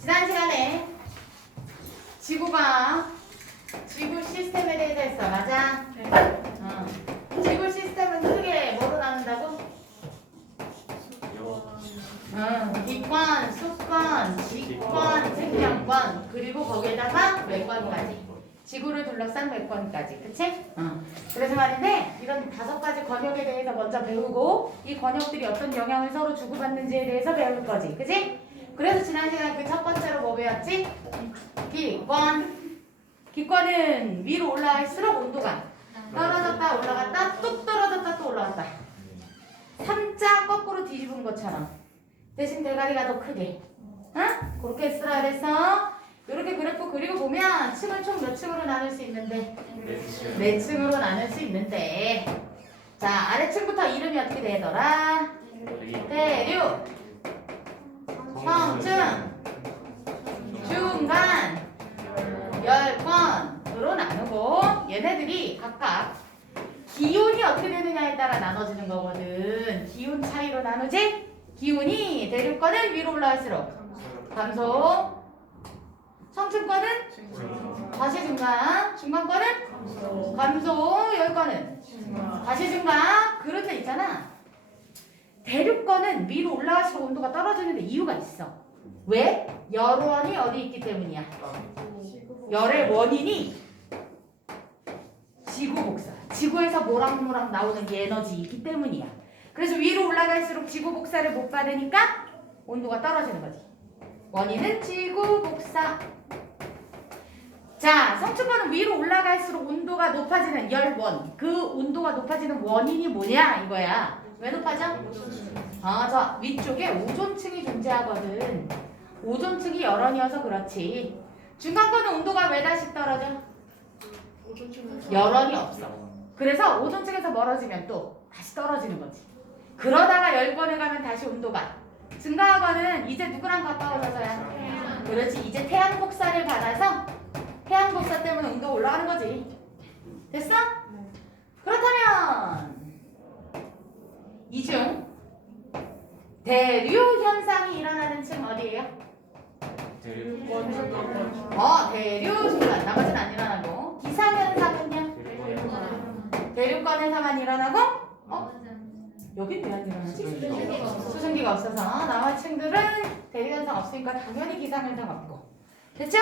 지난 시간에 지구가 지구 시스템에 대해서 했어. 맞아? 네. 지구 시스템은 크게 뭐로 나눈다고? 기권, 수권, 지권, 생명권, 그리고 거기에다가 외권까지. 지구를 둘러싼 외권까지. 그치? 그래서 말인데 이런 5가지 권역에 대해서 먼저 배우고 이 권역들이 어떤 영향을 서로 주고받는지에 대해서 배울 거지. 그치? 그래서 지난 시간에 그 첫 번째로 뭐 배웠지? 기권. 기권은 위로 올라갈수록 온도가 떨어졌다 올라갔다 뚝 떨어졌다 또 올라갔다. 3자 거꾸로 뒤집은 것처럼 대신 대가리가 더 크게 그렇게 쓰라 그래서 이렇게 그래프 그리고 보면 층을 총 몇 층으로 나눌 수 있는데 4층으로 나눌 수 있는데 자 아래층부터 이름이 어떻게 되더라? 대륙, 성층, 중간, 열권으로 나누고 얘네들이 각각 기온이 어떻게 되느냐에 따라 나눠지는 거거든. 기온 차이로 나누지? 기온이 대륙권은 위로 올라갈수록 감소, 성층권은 다시 증가, 중간권은 감소, 열권은 다시 증가. 그렇게 있잖아. 대륙권은 위로 올라갈수록 온도가 떨어지는데 이유가 있어. 왜? 열원이 어디 있기 때문이야. 열의 원인이 지구 복사. 지구에서 모락모락 나오는 게 에너지 있기 때문이야. 그래서 위로 올라갈수록 지구 복사를 못 받으니까 온도가 떨어지는 거지. 원인은 지구 복사. 자, 성층권은 위로 올라갈수록 온도가 높아지는 열원. 그 온도가 높아지는 원인이 뭐냐 이거야. 왜 높아져? 저 위쪽에 오존층이 존재하거든. 오존층이 열원이어서 그렇지. 중간권은 온도가 왜 다시 떨어져? 열원이 없어. 그래서 오존층에서 멀어지면 또 다시 떨어지는 거지. 그러다가 열권에 가면 다시 온도가 증가하거든. 이제 누구랑 가까워져서야? 그렇지. 이제 태양 복사를 받아서 태양 복사 때문에 온도가 올라가는 거지. 됐어? 그렇다면 이중 대류 현상이 일어나는 층 어디예요? 대류 중간. 나머지는 안 일어나고. 기상 현상은요? 대류권에서만 일어나고 여긴 왜 안 일어나지? 수증기가 없어서 나머지 층들은 대류 현상 없으니까 당연히 기상 현상 없고. 됐죠?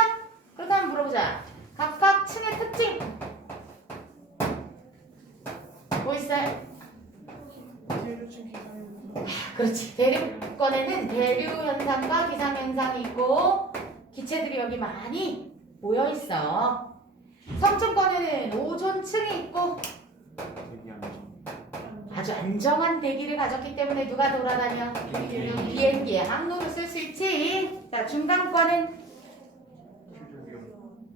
그렇다면 물어보자. 각각 층의 특징 뭐 있어요? 그렇지. 대륙권에는 대류 현상과 기상 현상이 있고 기체들이 여기 많이 모여 있어. 성층권에는 오존층이 있고 아주 안정한 대기를 가졌기 때문에 누가 돌아다녀? 비행기에 항로를 쓸 수 있지. 자, 중간권은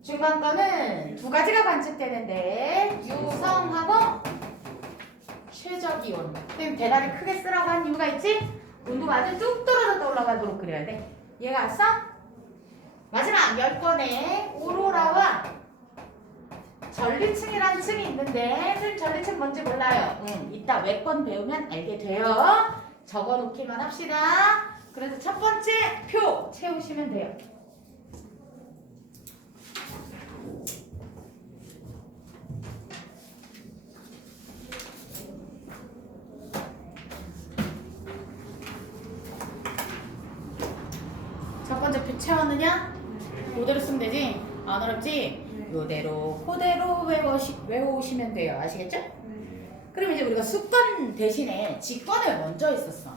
2가지가 관측되는데 유성하고 최저기온. 선생님 대가리 크게 쓰라고 한 이유가 있지? 온도가 아주 뚝 떨어졌다 올라가도록 그려야 돼. 이해가 왔어? 마지막 10권에 오로라와 전리층이라는 층이 있는데 선생님 전리층 뭔지 몰라요. 이따 외권 배우면 알게 돼요. 적어놓기만 합시다. 그래서 첫 번째 표 채우시면 돼요. 첫 번째 표 채웠느냐? 그대로 쓰면 되지? 안 어렵지? 이대로 그대로 외워오시면 돼요. 아시겠죠? 그럼 이제 우리가 수권 대신에 직권을 먼저 했었어.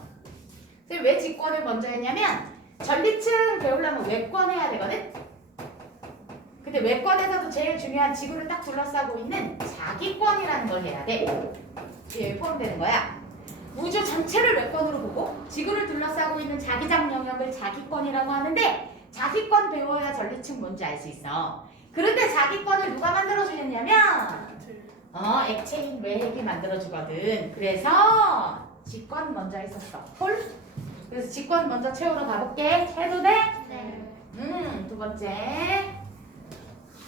왜 직권을 먼저 했냐면 전리층 배우려면 외권 해야 되거든? 근데 외권에서도 제일 중요한 지구를 딱 둘러싸고 있는 자기권이라는 걸 해야 돼. 이게 포함되는 거야. 우주 전체를 외권으로 보고 지구를 둘러싸고 있는 자기장 영역을 자기권이라고 하는데 자기권 배워야 전리층 뭔지 알 수 있어. 그런데 자기권을 누가 만들어주겠냐면 액체인 외핵이 만들어주거든. 그래서 직권 먼저 했었어. 홀? 그래서 직권 먼저 채우러 가볼게. 해도 돼? 네. 두 번째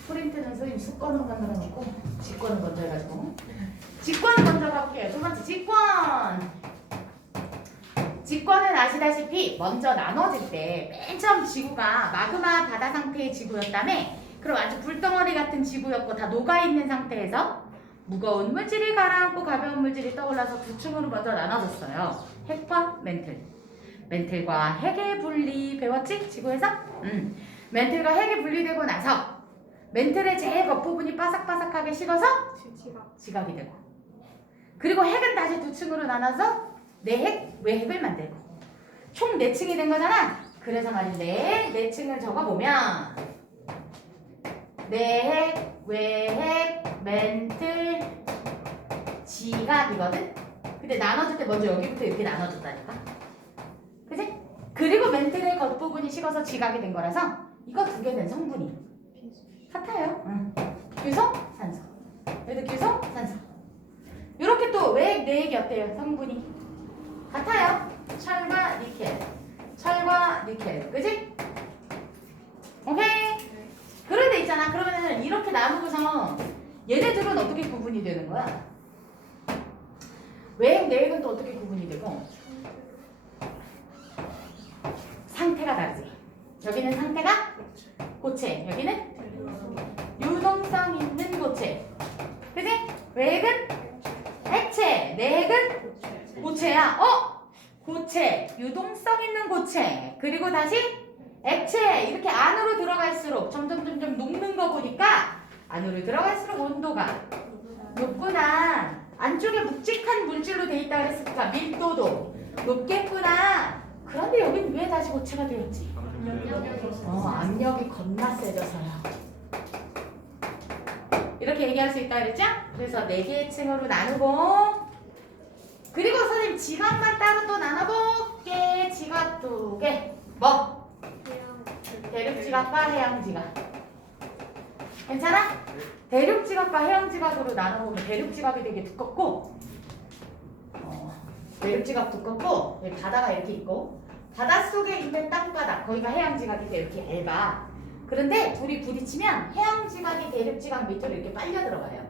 프린트는 선생님 수권으로 만들어놓고 직권을 먼저 해가지고 직권 먼저 가볼게요. 두 번째 직권. 직권은 아시다시피 먼저 나눠질 때 맨 처음 지구가 마그마 바다 상태의 지구였다며. 그럼 아주 불덩어리 같은 지구였고 다 녹아있는 상태에서 무거운 물질이 가라앉고 가벼운 물질이 떠올라서 두 층으로 먼저 나눠졌어요. 핵과 멘틀. 멘틀과 핵의 분리 배웠지? 지구에서? 멘틀과 핵이 분리되고 나서 멘틀의 제일 겉부분이 바삭바삭하게 식어서 지각이 되고, 그리고 핵은 다시 두 층으로 나눠서 내핵, 외핵을 만들고 총 4층이 된 거잖아. 그래서 말인데 4층을 적어보면 내핵, 외핵, 멘틀, 지각이거든? 근데 나눠줄 때 먼저 여기부터 이렇게 나눠줬다니까. 그치? 그리고 멘틀의 겉부분이 식어서 지각이 된 거라서 이거 두 개 된 성분이 같아요. 규소, 산소. 여기도 규소, 산소. 이렇게 또 외핵, 내핵이 어때요? 성분이 같아요. 철과 니켈. 철과 니켈. 그지? 오케이? 그런데 있잖아. 그러면은 이렇게 나누고서 얘네들은 어떻게 구분이 되는 거야? 외핵, 내핵은 또 어떻게 구분이 되고? 상태가 다르지. 여기는 상태가 고체, 여기는 유동성 있는 고체. 그지? 외핵은 액체, 내핵은 고체야. 고체, 유동성 있는 고체. 그리고 다시 액체. 이렇게 안으로 들어갈수록 점점 녹는 거 보니까 안으로 들어갈수록 온도가 높구나. 안쪽에 묵직한 물질로 돼 있다 그랬으니까 밀도도 높겠구나. 그런데 여긴 왜 다시 고체가 되었지? 압력이 겁나 세져서요. 이렇게 얘기할 수 있다 그랬죠? 그래서 4개의 층으로 나누고, 그리고 선생님 지각만 따로 또 나눠볼게. 지각 2개. 뭐? 대륙지각과 해양지각. 괜찮아? 대륙지각과 해양지각으로 나눠보면 대륙지각이 되게 두껍고, 대륙지각 두껍고, 여기 바다가 이렇게 있고, 바닷속에 있는 땅바닥, 거기가 해양지각이 이렇게 얇아. 그런데 둘이 부딪히면 해양지각이 대륙지각 밑으로 이렇게 빨려 들어가요.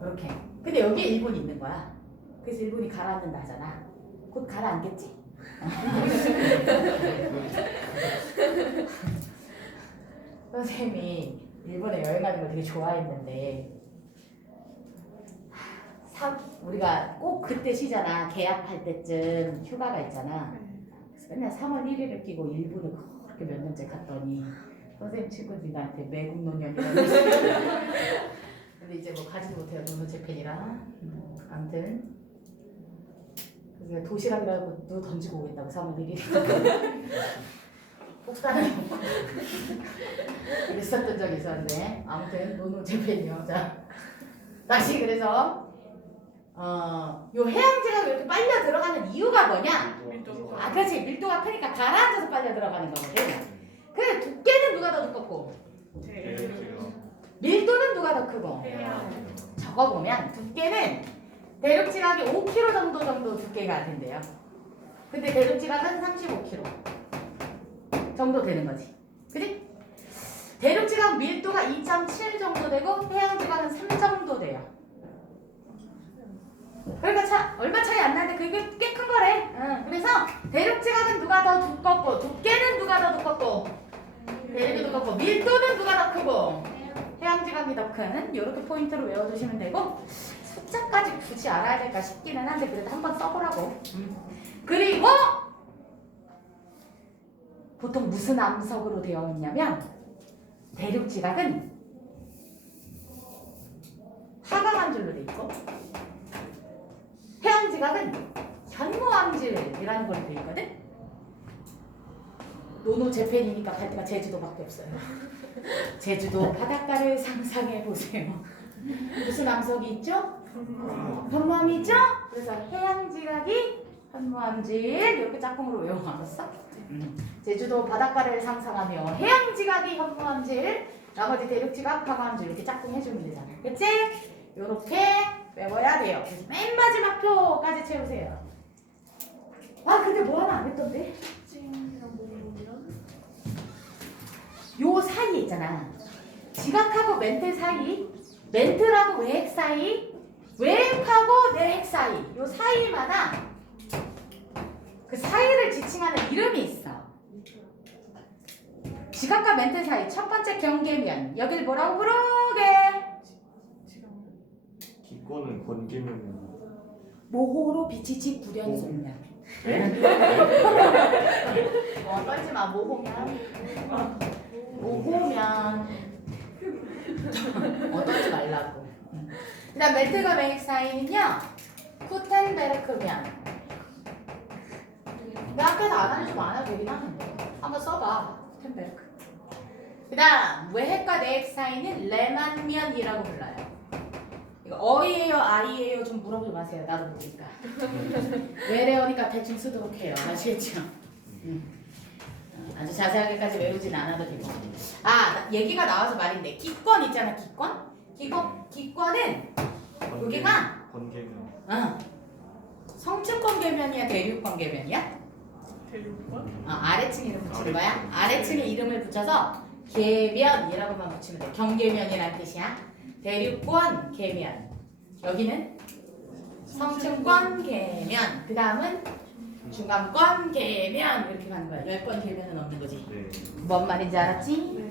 이렇게. 근데 여기에 일본이 있는 거야. 그래서 일본이 가라앉는다 하잖아. 곧 가라앉겠지? 선생님이 일본에 여행 가는 걸 되게 좋아했는데, 우리가 꼭 그때 쉬잖아. 계약할 때쯤 휴가가 있잖아. 그래서 맨날 3월 1일을 끼고 일본을 그렇게 몇 년째 갔더니 선생님 친구들이 나한테 외국 노년이라고 근데 이제 뭐 가지도 못해요. 노노 재팬이라. 아무튼 그래서 도시락이라고 누 던지고 오겠다고 3월 1일에 폭탄을 그랬었던 적이 있었는데, 아무튼 노노 재팬이요. 자, 다시 그래서 요 해양지가 이렇게 빨려 들어가는 이유가 뭐냐? 그렇지. 밀도가 크니까 가라앉아서 빨려 들어가는 거거든. 그 두께는 누가 더 두껍고? 밀도는 누가 더 크고? 적어보면 두께는 대륙지각이 5kg 정도 두께가 된대요. 근데 대륙지각은 35kg 정도 되는 거지. 그지? 대륙지각 밀도가 2.7 정도 되고 해양지각은 3 정도 돼요. 그러니까 얼마 차이 안 나는데 그게 꽤 큰 거래. 그래서 대륙지각은 누가 더 두껍고, 두께는 누가 더 두껍고, 대륙이 두껍고, 밀도는 누가 더 크고, 해양지각이 더 큰. 이렇게 포인트로 외워두시면 되고, 숫자까지 굳이 알아야 될까 싶기는 한데 그래도 한번 써보라고. 그리고 보통 무슨 암석으로 되어 있냐면 대륙지각은 화강암 줄로 돼 있고, 해양지각은 현무암질이라는 걸로 돼 있거든. 노노 재팬이니까 갈 데가 제주도밖에 없어요. 제주도 바닷가를 상상해 보세요. 무슨 암석이 있죠? 현무암이 있죠? 그래서 해양지각이 현무암질 이렇게 짝꿍으로 외워. 알았어? 제주도 바닷가를 상상하며 해양지각이 현무암질, 나머지 대륙지각, 화강암질 이렇게 짝꿍 해주면 되잖아. 그치? 요렇게 외워야 돼요. 그래서 맨 마지막 표까지 채우세요. 근데 뭐 하나 안 했던데? 요 사이에 있잖아. 지각하고 멘틀 사이, 멘틀하고 외핵 사이, 외핵하고 내핵 사이, 요 사이마다 그 사이를 지칭하는 이름이 있어. 지각과 멘트 사이 첫 번째 경계면 여길 뭐라고 부르게? 기권은 권계면. 모호로 비치치 구련술면. 떨지 마. 모호면. 모호면. 떨지 말라고. 그다음 멘트가 맹익 사이는요. 쿠텐베르크면. 내 학교에서 안 하는 좀 안 해도 되긴 하는데 한번 써봐. 쿠텐베르크. 그다음 외핵과 내핵 사이는 레만면이라고 불러요. 이거 어이예요, 아이예요 좀 물어보지 마세요. 나도 모르니까. 외래어니까 대충 쓰도록 해요. 아시겠죠? 아주 자세하게까지 외우진 않아도 되고. 얘기가 나와서 말인데 기권 있잖아. 기권은 여기가 권계면. 성층권 계면이야, 대륙권 계면이야? 대륙권? 아래층 이름 붙이는 거야? 아래층에 이름을 붙여서 계면이라고만 붙이면 돼. 경계면이란 뜻이야. 대륙권 계면. 여기는 성층권 계면. 그 다음은 중간권 계면. 이렇게 가는 거야. 10번 계면은 없는 거지. 네. 뭔 말인지 알았지? 네.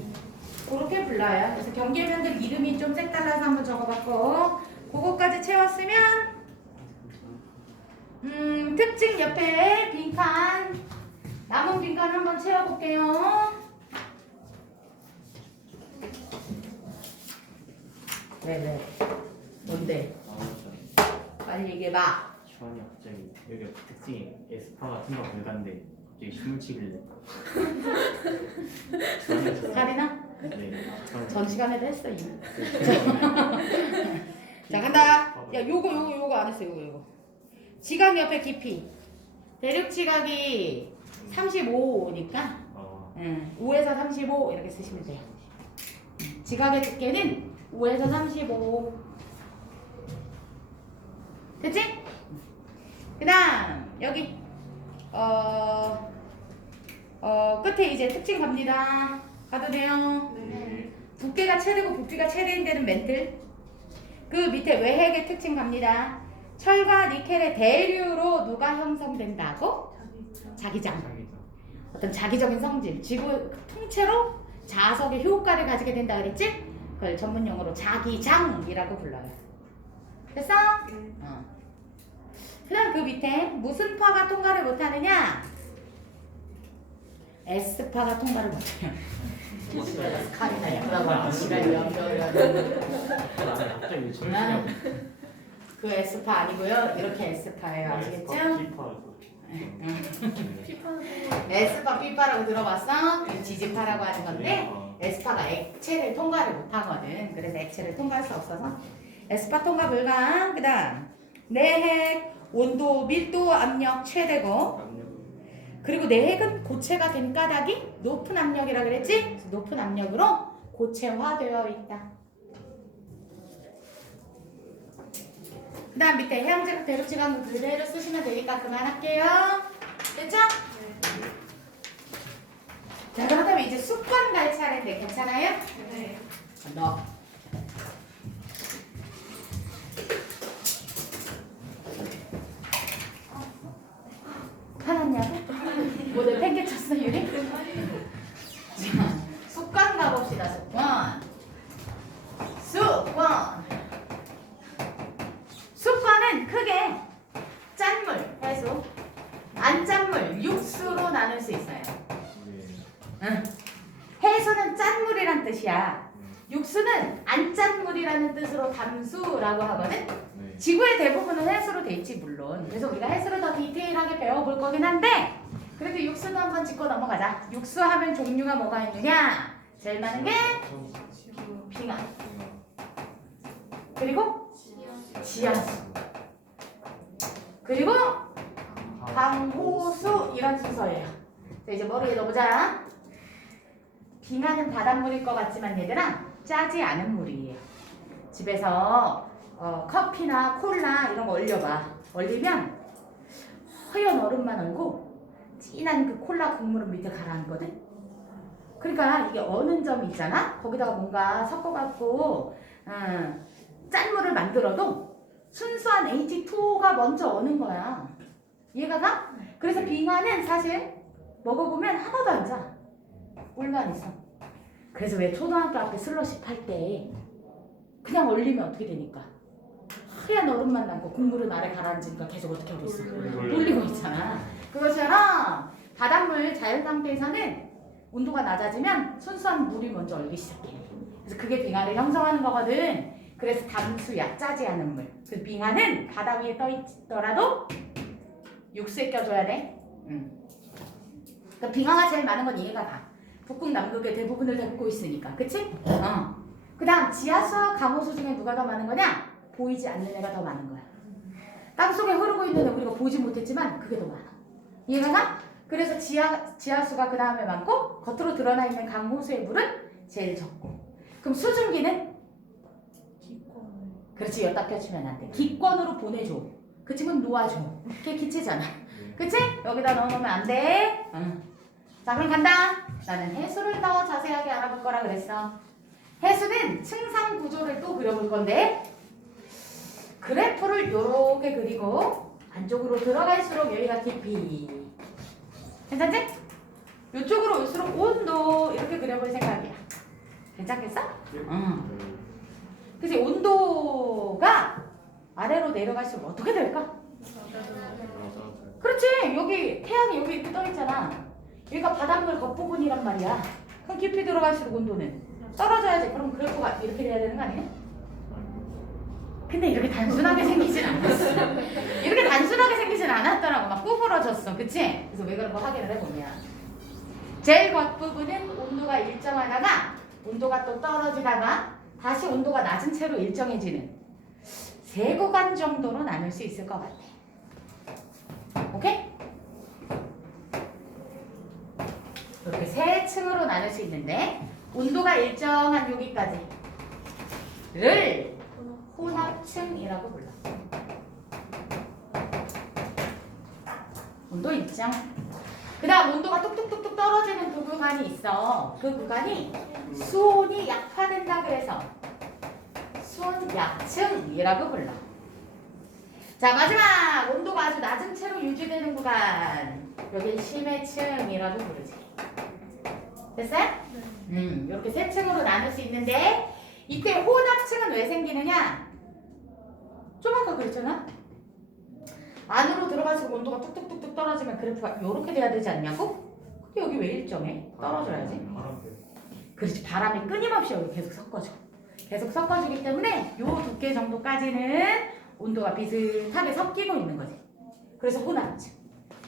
그렇게 불러요. 그래서 경계면들 이름이 좀 색달라서 한번 적어봤고, 그거까지 채웠으면 특징 옆에 빈칸, 남은 빈칸 한번 채워볼게요. 왜? 뭔데? 빨리 얘기해봐. 주환이 갑자기 여기 특징이 에스파가 통과 불가인데 갑자기 춤을 치길래. 주환이 살이나? 네. 전 시간에도 했어 이미. 자 간다. 야 요거 안 했어. 요거. 지각 옆에 깊이. 대륙 지각이 35니까 5에서 35 이렇게 쓰시면 돼요. 지각의 두께는 5에서 35. 됐지? 그 다음 여기 끝에 이제 특징 갑니다. 가도 돼요? 네. 두께가 최대고 부피가 최대인 데는 멘틀. 그 밑에 외핵의 특징 갑니다. 철과 니켈의 대류로 누가 형성된다고? 자기장. 어떤 자기적인 성질, 지구 통째로 자석의 효과를 가지게 된다 그랬지? 그걸 전문 용어로 자기장이라고 불러요. 됐어? 네. 그다음 그 밑에 무슨 파가 통과를 못하느냐? S파가 통과를 못해요. 스카이나 약간 시간이 갑자기 철수냐고. 그 S파 아니고요. 이렇게 S파예요. 아시겠죠? 피파는 S파, B파라고 들어봤어? 지지파라고 하는 건데 S파가 액체를 통과를 못하거든. 그래서 액체를 통과할 수 없어서 S파 통과 불가. 그 다음 내핵, 온도, 밀도, 압력 최대고, 그리고 내핵은 고체가 된 까닭이 높은 압력이라 그랬지? 높은 압력으로 고체화되어 있다. 그 다음 밑에 해양지각, 대륙지각 그대로 쓰시면 되니까 그만할게요. 됐죠? 자, 그렇다면 이제 습관 갈 차례인데 괜찮아요? 네. 너. 화났냐고? 모델 팽개쳤어, 유리? 자, 습관 가봅시다, 습관. 습관은 크게 짠물, 해수, 안 짠물, 육수로 나눌 수 있어요. 응. 해수는 짠물이란 뜻이야. 육수는 안 짠물이라는 뜻으로 담수라고 하거든. 지구의 대부분은 해수로 돼 있지 물론. 그래서 우리가 해수를 더 디테일하게 배워볼 거긴 한데 그래도 육수도 한번 짚고 넘어가자. 육수 하면 종류가 뭐가 있느냐? 제일 많은 게 빙하, 그리고 지하수, 그리고 강호수 이런 순서예요. 자, 이제 머리에 넣어보자. 빙하는 바닷물일 것 같지만 얘들아 짜지 않은 물이에요. 집에서 커피나 콜라 이런 거 얼려봐. 얼리면 허연 얼음만 얼고 진한 그 콜라 국물은 밑에 가라앉거든. 그러니까 이게 어는 점이 있잖아. 거기다가 뭔가 섞어갖고 짠물을 만들어도 순수한 H2O가 먼저 어는 거야. 이해가 가? 그래서 빙하는 사실 먹어보면 하나도 안 짜. 물만 있어. 그래서 왜 초등학교 앞에 슬러시 팔 때 그냥 얼리면 어떻게 되니까? 하얀 얼음만 남고 국물은 아래 가라앉으니까 계속 어떻게 하고 있어? 돌리고 있잖아. 그것처럼 바닷물 자연 상태에서는 온도가 낮아지면 순수한 물이 먼저 얼기 시작해. 그래서 그게 빙하를 형성하는 거거든. 그래서 담수야, 짜지 않은 물. 그 빙하는 바다 위에 떠 있더라도 육수에 껴줘야 돼. 그러니까 빙하가 제일 많은 건 이해가 가. 북극 남극의 대부분을 담고 있으니까, 그치? 그다음 지하수와 강호수 중에 누가 더 많은 거냐? 보이지 않는 애가 더 많은 거야. 땅속에 흐르고 있는 애 우리가 보지 못했지만 그게 더 많아. 이해가 가? 그래서 지하수가 그 다음에 많고 겉으로 드러나 있는 강호수의 물은 제일 적고. 그럼 수증기는? 그렇지, 여기다 껴주면 안 돼. 기권으로 보내줘. 그 친구는 놓아줘. 그게 기체잖아. 그치? 여기다 넣어놓으면 안 돼. 자, 그럼 간다. 나는 해수를 더 자세하게 알아볼 거라 그랬어. 해수는 층상 구조를 또 그려볼 건데 그래프를 이렇게 그리고 안쪽으로 들어갈수록 여기가 깊이. 괜찮지? 이쪽으로 올수록 온도 이렇게 그려볼 생각이야. 괜찮겠어? 그치? 온도가 아래로 내려갈수록 어떻게 될까? 그렇지. 여기 태양이 여기 이렇게 떠 있잖아. 여기가 바닷물 겉부분이란 말이야. 그럼 깊이 들어갈수록 온도는 떨어져야지. 그럼 그래프가 이렇게 돼야 되는 거 아니야? 근데 이렇게 단순하게 생기진 않았어. 이렇게 단순하게 생기진 않았더라고. 막 구부러졌어. 그치? 그래서 왜 그런 거 확인을 해보면 제일 겉부분은 온도가 일정하다가 온도가 또 떨어지다가 다시 온도가 낮은 채로 일정해지는 세 구간 정도로 나눌 수 있을 것 같아. 오케이? 이렇게 세 층으로 나눌 수 있는데 온도가 일정한 여기까지를 혼합층이라고 불러. 온도 일정. 그 다음 온도가 뚝뚝뚝뚝 떨어지는 두 구간이 있어. 그 구간이 수온이 약화된다 그래서 수온약층이라고 불러. 자, 마지막 온도가 아주 낮은 채로 유지되는 구간, 여긴 심해층이라고 부르지. 됐어요? 이렇게 세 층으로 나눌 수 있는데 이때 혼합층은 왜 생기느냐? 좀 아까 그랬잖아? 안으로 들어갈수록 온도가 뚝뚝뚝뚝 떨어지면 그래프가 이렇게 돼야 되지 않냐고? 근데 여기 왜 일정해? 떨어져야지. 그렇지, 바람이 끊임없이 여기 계속 섞어줘. 계속 섞어주기 때문에 요 두께 정도까지는 온도가 비슷하게 섞이고 있는 거지. 그래서 혼합층.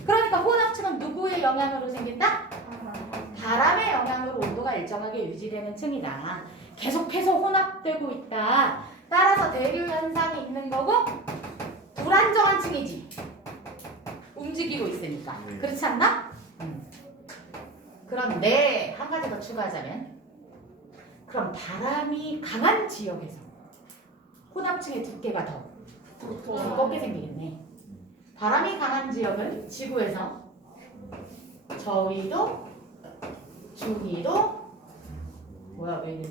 그러니까 혼합층은 누구의 영향으로 생긴다? 바람의 영향으로 온도가 일정하게 유지되는 층이다. 계속해서 혼합되고 있다. 따라서 대류 현상이 있는 거고 불안정한 층이지. 움직이고 있으니까. 그렇지 않나? 그런데 한 가지 더 추가하자면 그럼 바람이 강한 지역에서 혼합층의 두께가 더 두껍게 생기겠네. 바람이 강한 지역은 지구에서 저위도, 중위도, 뭐야 왜 이래?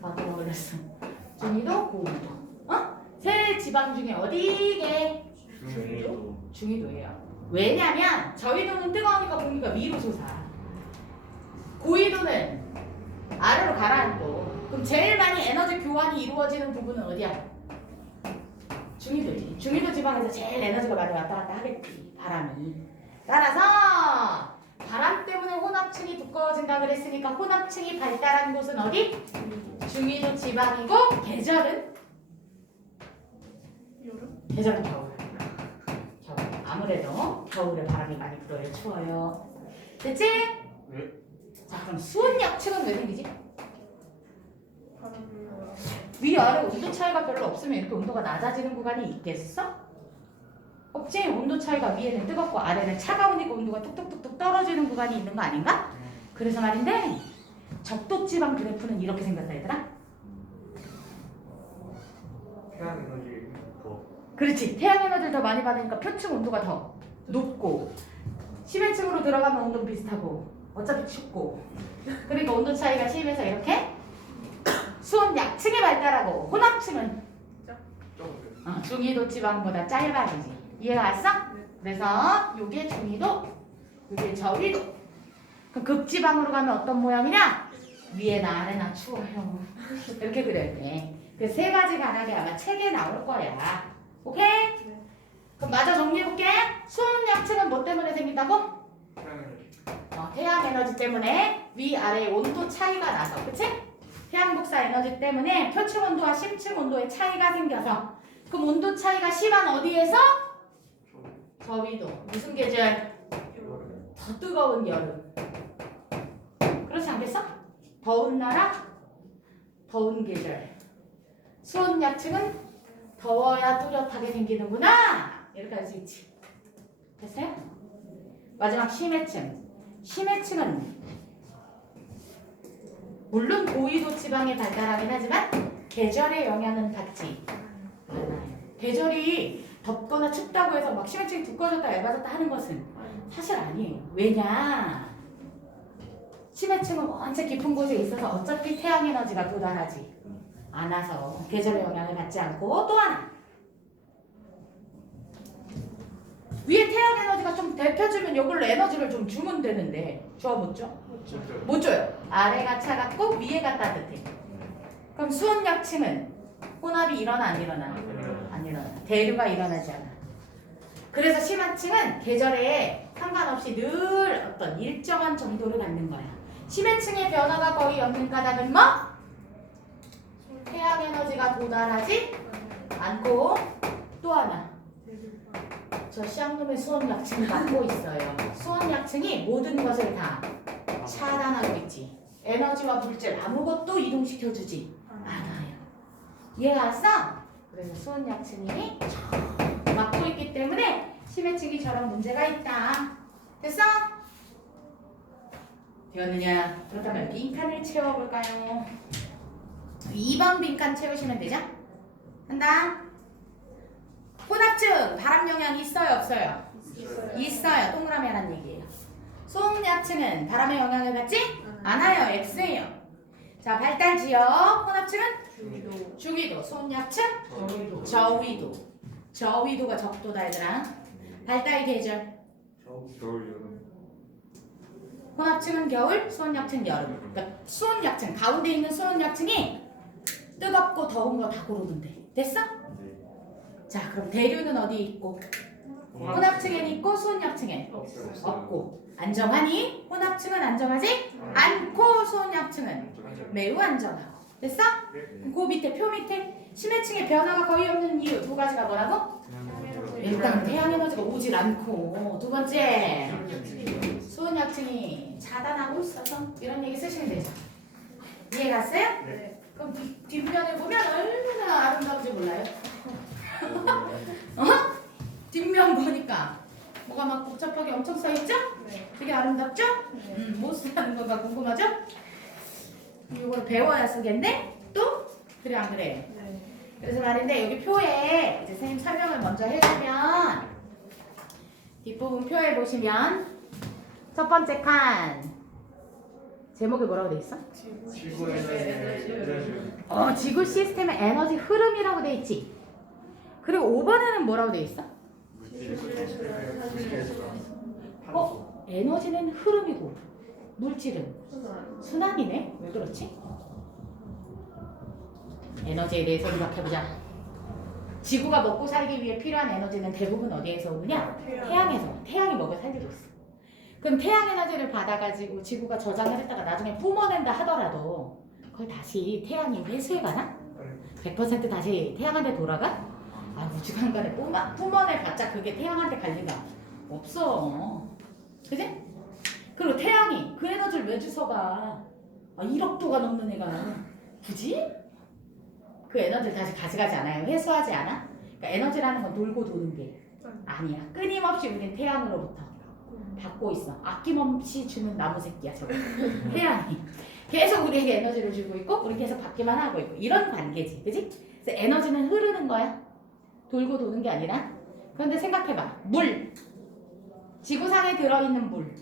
또 걸렸어. 중위도, 고위도. 세 지방 중에 어디게? 중위도예요. 왜냐면 저위도는 뜨거우니까 공기가 위로 솟아. 고위도는 아래로 가라앉고. 그럼 제일 많이 에너지 교환이 이루어지는 부분은 어디야? 중위도지. 중위도 지방에서 제일 에너지가 많이 왔다 갔다 하겠지. 바람이. 따라서 바람 때문에 혼합층이 두꺼워진다 그랬으니까 혼합층이 발달한 곳은 어디? 중위도 지방이고 계절은? 계절은 겨울. 아무래도 겨울에 바람이 많이 불어요. 추워요. 됐지? 네. 자, 그럼 수온약층은 왜 생기지? 위아래 온도 차이가 별로 없으면 이렇게 온도가 낮아지는 구간이 있겠어? 없지? 온도 차이가 위에는 뜨겁고 아래는 차가우니까 온도가 뚝뚝뚝뚝 떨어지는 구간이 있는 거 아닌가? 그래서 말인데 적도지방 그래프는 이렇게 생겼다 얘들아. 태양 에너지 더. 그렇지. 태양 에너지를 더 많이 받으니까 표층 온도가 더 높고 심해층으로 들어가면 온도는 비슷하고 어차피 춥고 그러니까 온도 차이가 심해서 이렇게 수온 약층이 발달하고 혼합층은 중위도 지방보다 짧아지지. 이해가 왔어? 그래서 요게 중위도, 요게 저위도. 그럼 극지방으로 가면 어떤 모양이냐? 위에나 아래나 추워요. 이렇게 그려야 돼. 그 세 가지 가닥이 아마 책에 나올 거야. 오케이? 그럼 마저 정리해볼게. 수온약층은 뭐 때문에 생긴다고? 태양 에너지 때문에 위아래 온도 차이가 나서, 그치? 태양 복사 에너지 때문에 표층 온도와 심층 온도의 차이가 생겨서, 그럼 온도 차이가 심한 어디에서? 저위도. 무슨 계절? 더 뜨거운 여름. 그렇지 않겠어? 더운 나라, 더운 계절. 수온약층은 더워야 뚜렷하게 생기는구나. 이렇게 할 수 있지. 됐어요? 마지막 심해층. 심해층은 물론 고위도 지방에 발달하긴 하지만 계절의 영향은 받지 않아요. 계절이 덥거나 춥다고 해서 막 심해층이 두꺼워졌다 얇아졌다 하는 것은 사실 아니에요. 왜냐? 심해층은 완전 깊은 곳에 있어서 어차피 태양 에너지가 도달하지 않아서 계절의 영향을 받지 않고, 또 하나 위에 태양 에너지가 좀 데펴주면 이걸로 에너지를 좀 주면 되는데 줘 못 줘? 못 줘요. 아래가 차갑고 위에가 따뜻해. 그럼 수온약층은 혼합이 일어나 안 일어나? 안 일어나. 대류가 일어나지 않아. 그래서 심하층은 계절에 상관없이 늘 어떤 일정한 정도를 갖는 거야. 심해층의 변화가 거의 없는 까닭은 뭐? 태양 에너지가 도달하지 않고, 또 하나 저 쌍놈의 수온약층을 맡고 있어요. 수온약층이 모든 것을 다 차단하고 있지. 에너지와 물질 아무것도 이동시켜주지 않아요. 이해가 왔어? 그래서 수온약층이 맡고 있기 때문에 심해층이 저런 문제가 있다. 됐어? 되었느냐? 그렇다면 빈칸을 채워볼까요? 2번 빈칸 채우시면 되죠? 한다. 혼합층 바람 영향 있어요 없어요? 있어요. 동그라미 하라는 얘기예요. 수온약층은 바람의 영향을 받지 않아요. X예요. 자, 발달 지역 혼합층은 중위도, 수온약층 저위도. 저위도가 적도다 얘들아. 발달 계절 겨울 여름. 혼합층은 겨울, 수온약층 여름. 그러니까 수온약층 가운데 있는 수온약층이 뜨겁고 더운 거 다 고르면 돼. 됐어? 자, 그럼 대류는 어디 있고? 혼합층엔 있고 수온약층엔 없고. 안정하니? 혼합층은 안정하지 않고 수온약층은 매우 안정하고. 됐어? 그 밑에 표 밑에 심해층의 변화가 거의 없는 이유 두 가지가 뭐라고? 일단 태양 에너지가 오질 않고, 두 번째 수온약층이 차단하고 있어서, 이런 얘기 쓰시면 되죠. 이해 갔어요? 네. 그럼 뒷면을 보면 얼마나 아름다운지 몰라요? 어? 뒷면 보니까 뭐가 막 복잡하게 엄청 써있죠? 네. 되게 아름답죠? 네. 뭐 쓰는 거가 궁금하죠? 이걸 배워야 쓰겠네? 또? 그래 안 그래? 네. 그래서 말인데 여기 표에 이제 선생님 설명을 먼저 해주면, 뒷부분 표에 보시면 첫 번째 칸 제목이 뭐라고 돼 있어? 지구의 에너지. 지구 시스템의 에너지 흐름이라고 돼 있지. 그리고 5번에는 뭐라고 돼 있어? 에너지는 흐름이고 물질은 순환이네? 왜 그렇지? 에너지에 대해서 생각해보자. 지구가 먹고 살기 위해 필요한 에너지는 대부분 어디에서 오느냐? 태양에서. 태양이 먹여 살리고 있어. 그럼 태양 에너지를 받아가지고 지구가 저장을 했다가 나중에 뿜어낸다 하더라도 그걸 다시 태양이 회수해가나? 100% 다시 태양한테 돌아가? 아, 우주간간에 뿜어내봤자 그게 태양한테 갈 리가 없어. 그지? 그리고 태양이 그 에너지를 왜 주워가? 1억 도가 넘는 애가 굳이? 그 에너지를 다시 가져가지 않아요. 회수하지 않아? 그러니까 에너지라는 건 돌고 도는 게 아니야. 끊임없이 우린 태양으로부터 받고 있어. 아낌없이 주는 나무 새끼야 저거. 태양이 계속 우리에게 에너지를 주고 있고 우리 계속 받기만 하고 있고, 이런 관계지. 그지? 그래서 에너지는 흐르는 거야. 돌고 도는 게 아니라. 그런데 생각해봐. 물, 지구상에 들어있는 물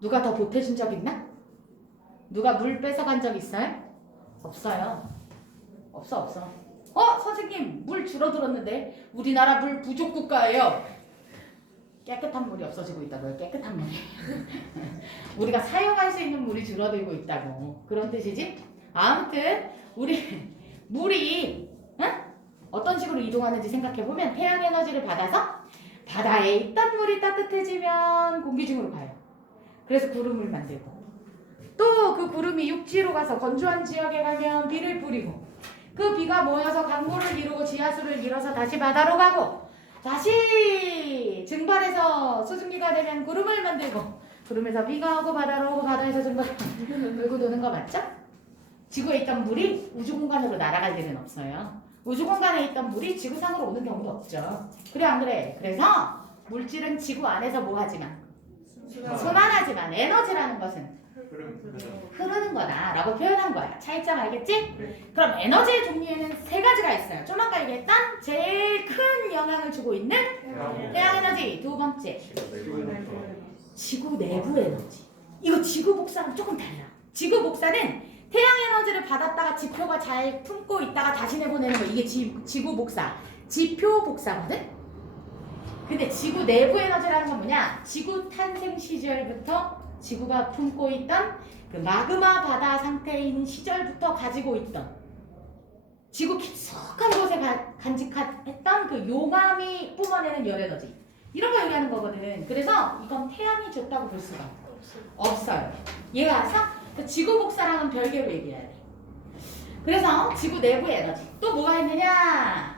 누가 더 보태준 적 있나? 누가 물 뺏어간 적 있어요? 없어요. 없어. 선생님 물 줄어들었는데 우리나라 물 부족 국가예요. 깨끗한 물이 없어지고 있다고요. 깨끗한 물이. 우리가 사용할 수 있는 물이 줄어들고 있다고. 그런 뜻이지? 아무튼 우리 물이 어떤 식으로 이동하는지 생각해보면 태양 에너지를 받아서 바다에 있던 물이 따뜻해지면 공기 중으로 가요. 그래서 구름을 만들고 또 그 구름이 육지로 가서 건조한 지역에 가면 비를 뿌리고 그 비가 모여서 강물을 이루고 지하수를 이뤄서 다시 바다로 가고 다시 증발해서 수증기가 되면 구름을 만들고 구름에서 비가 오고 바다로 오고 바다에서 증발 돌고 도는 거 맞죠? 지구에 있던 물이 우주 공간으로 날아갈 일은 없어요. 우주 공간에 있던 물이 지구상으로 오는 경우도 없죠. 그래 안 그래? 그래서 물질은 지구 안에서 뭐 하지만 순환하지만 에너지라는 것은 흐르는 거다라고 표현한 거야. 차이점 알겠지? 그럼 에너지의 종류에는 세 가지가 있어요. 좀 아까 얘기했던 제일 큰 영향을 주고 있는 태양 에너지. 두 번째 지구 내부 에너지. 이거 지구 복사랑 조금 달라. 지구 복사는 태양 에너지를 받았다가 지표가 잘 품고 있다가 다시 내보내는 거. 이게 지구 복사, 지표 복사거든? 근데 지구 내부 에너지라는 건 뭐냐? 지구 탄생 시절부터 지구가 품고 있던 그 마그마 바다 상태인 시절부터 가지고 있던 지구 깊숙한 곳에 간직했던 그 용암이 뿜어내는 열 에너지. 이런 거 얘기하는 거거든. 그래서 이건 태양이 줬다고 볼 수가 없어요. 얘가 그 지구 복사랑은 별개로 얘기해야 돼. 그래서 지구 내부 에너지. 또 뭐가 있느냐?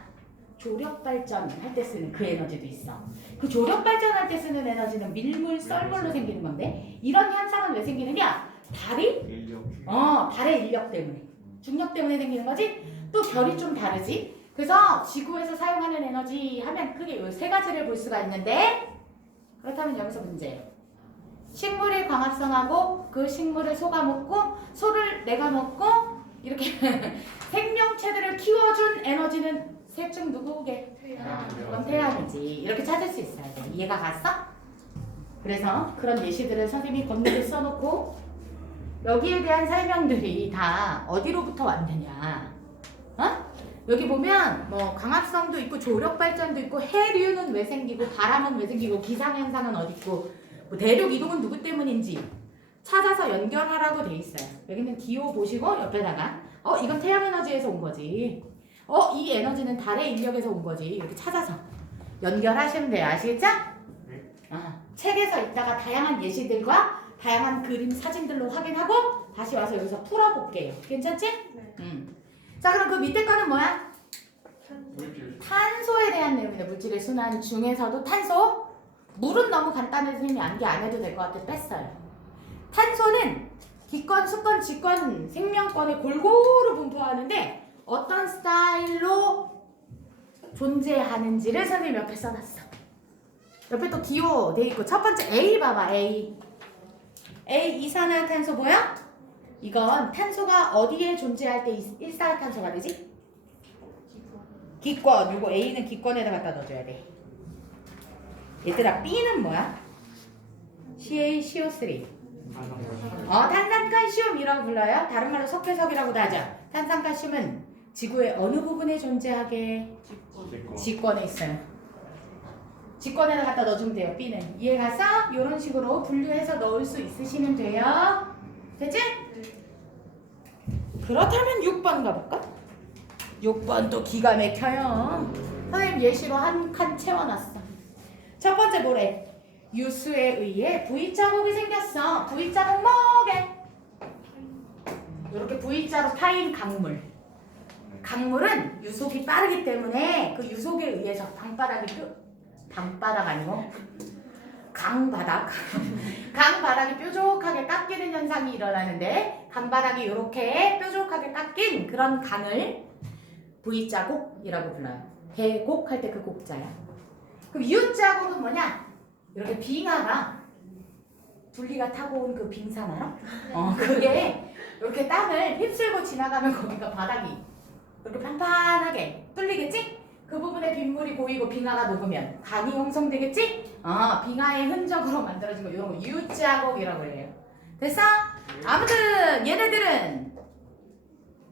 조력 발전할 때 쓰는 그 에너지도 있어. 그 조력 발전할 때 쓰는 에너지는 밀물, 썰물로 생기는 건데 이런 현상은 왜 생기느냐? 달의 인력 때문에, 중력 때문에 생기는 거지. 또 별이 좀 다르지. 그래서 지구에서 사용하는 에너지 하면 크게 이 세 가지를 볼 수가 있는데 그렇다면 여기서 문제예요. 식물이 광합성하고 그 식물을 소가 먹고 소를 내가 먹고 이렇게 생명체들을 키워준 에너지는 셋 중 누구게? 그럼 태양이지. 이렇게 찾을 수 있어야 돼. 이해가 갔어? 그래서 그런 예시들을 선생님이 건너에 써놓고 여기에 대한 설명들이 다 어디로부터 왔느냐? 여기 보면 뭐 광합성도 있고 조력 발전도 있고 해류는 왜 생기고 바람은 왜 생기고 기상현상은 어디 있고 뭐 대륙 이동은 누구 때문인지 찾아서 연결하라고 돼 있어요. 여기는 기호 보시고 옆에다가 이건 태양 에너지에서 온 거지. 이 에너지는 달의 인력에서 온 거지. 이렇게 찾아서 연결하시면 돼요. 아시겠죠? 책에서 있다가 다양한 예시들과 다양한 그림, 사진들로 확인하고 다시 와서 여기서 풀어볼게요. 괜찮지? 네. 자, 그럼 그 밑에 거는 뭐야? 물질. 탄소에 대한 내용이네. 물질의 순환 중에서도 탄소. 물은 너무 간단해서 선생님이 암기 안 해도 될 것 같아 뺐어요. 탄소는 기권, 수권, 지권, 생명권에 골고루 분포하는데 어떤 스타일로 존재하는지를 선생님 옆에 써놨어. 옆에 또 기호 돼 있고 첫 번째 A 봐봐. A 이산화탄소 보여? 이건 탄소가 어디에 존재할 때 일산화탄소가 되지? 기권. 요거 A는 기권에다 갖다 넣어줘야 돼. 얘들아 B는 뭐야? CaCO3. 탄산칼슘이라고 불러요. 다른 말로 석회석이라고도 하죠. 탄산칼슘은 지구의 어느 부분에 존재하게? 직권에 있어요. 직권에다 갖다 넣어주면 돼요. B는. 이해 가서 이런 식으로 분류해서 넣을 수 있으시면 돼요. 됐지? 그렇다면 6번 가볼까? 6번도 기가 막혀요. 선생님 예시로 한 칸 채워놨어. 첫 번째 뭐래? 유수에 의해 V자국이 생겼어. V자국 뭐게? 이렇게 V자로 파인 강물. 강물은 유속이 빠르기 때문에 그 유속에 의해서 방바닥 아니고 강바닥이 뾰족하게 깎이는 현상이 일어나는데 강바닥이 이렇게 뾰족하게 깎인 그런 강을 V자국이라고 불러요. 계곡 할 때 그 곡자야. 그럼 U자국은 뭐냐? 이렇게 빙하가 둘리가 타고 온 그 빙산 알아? 그게 이렇게 땅을 휩쓸고 지나가면 거기가 바닥이 이렇게 판판하게 뚫리겠지? 그 부분에 빗물이 보이고 빙하가 녹으면 강이 형성되겠지? 빙하의 흔적으로 만들어진 거 이런 거 U자국이라고 해요. 됐어? 아무튼 얘네들은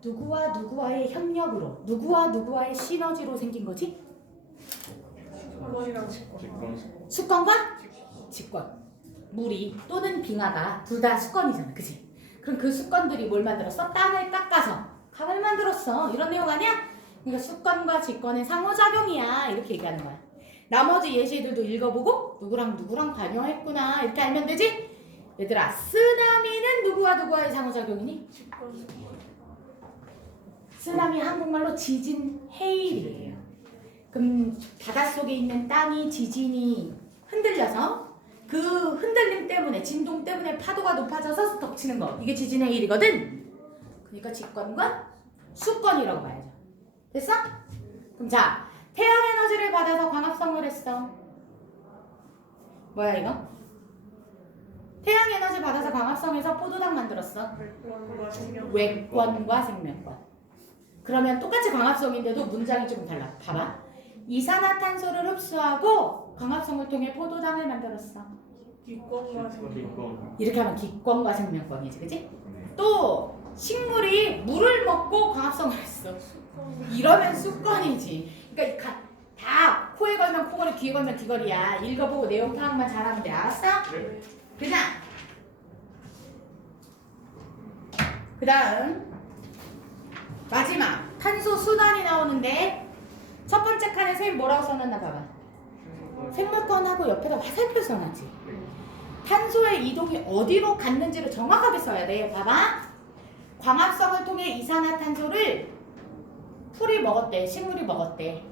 누구와 누구와의 협력으로 누구와 누구와의 시너지로 생긴 거지? 직권이랑 직권. 직권. 수권과 직권. 무리 또는 빙하가 둘 다 수권이잖아. 그치? 그럼 그 수권들이 뭘 만들었어? 땅을 깎아서 강을 만들었어. 이런 내용 아니야? 그러니까 수권과 직권의 상호작용이야. 이렇게 얘기하는 거야. 나머지 예시들도 읽어보고 누구랑 누구랑 관여했구나 이렇게 알면 되지? 얘들아, 쓰나미는 누구와 누구와의 상호작용이니? 직권. 쓰나미 한국말로 지진 해일이에요. 그럼 바닷속에 있는 땅이 지진이 흔들려서 그 흔들림 때문에 진동 때문에 파도가 높아져서 덮치는 거 이게 지진 해일이거든. 그러니까 직권과 수권이라고 봐야죠. 됐어? 그럼 자, 태양 에너지를 받아서 광합성을 했어. 뭐야 이거? 태양 에너지 받아서 광합성해서 포도당 만들었어. 외권과 생명. 외권과 생명권. 그러면 똑같이 광합성인데도 문장이 조금 달라. 봐봐. 이산화탄소를 흡수하고 광합성을 통해 포도당을 만들었어. 기권과 생명. 직권. 이렇게 하면 기권과 생명권이지, 그치? 또 식물이 물을 먹고 광합성을 했어. 이러면 수권이지. 그러니까 다 코에 걸면 코걸이, 귀에 걸면 귀걸이야. 읽어보고 내용 파악만 잘하면 돼. 알았어? 네. 그 다음 마지막 탄소 순환이 나오는데 첫 번째 칸에 선생님 뭐라고 써놨나 봐봐. 생물권하고 옆에다 화살표 써놨지. 탄소의 이동이 어디로 갔는지를 정확하게 써야 돼. 봐봐. 광합성을 통해 이산화탄소를 풀이 먹었대. 식물이 먹었대.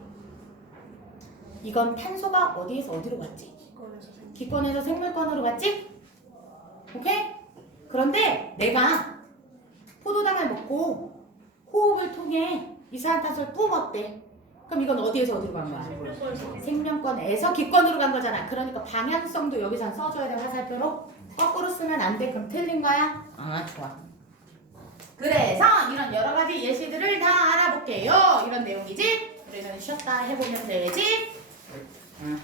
이건 탄소가 어디에서 어디로 갔지? 기권에서 생명. 기권에서 생물권으로 갔지? 오케이? 그런데 내가 포도당을 먹고 호흡을 통해 이산화탄소를 뿜었대. 그럼 이건 어디에서 어디로 간 거야? 생명권에서. 생명권에서 기권으로 간 거잖아. 그러니까 방향성도 여기서 써줘야 돼. 화살표로. 거꾸로 쓰면 안 돼. 그럼 틀린 거야? 아, 좋아. 그래서 이런 여러 가지 예시들을 다 알아볼게요. 이런 내용이지? 그러면 쉬었다 해보면 되지? 응.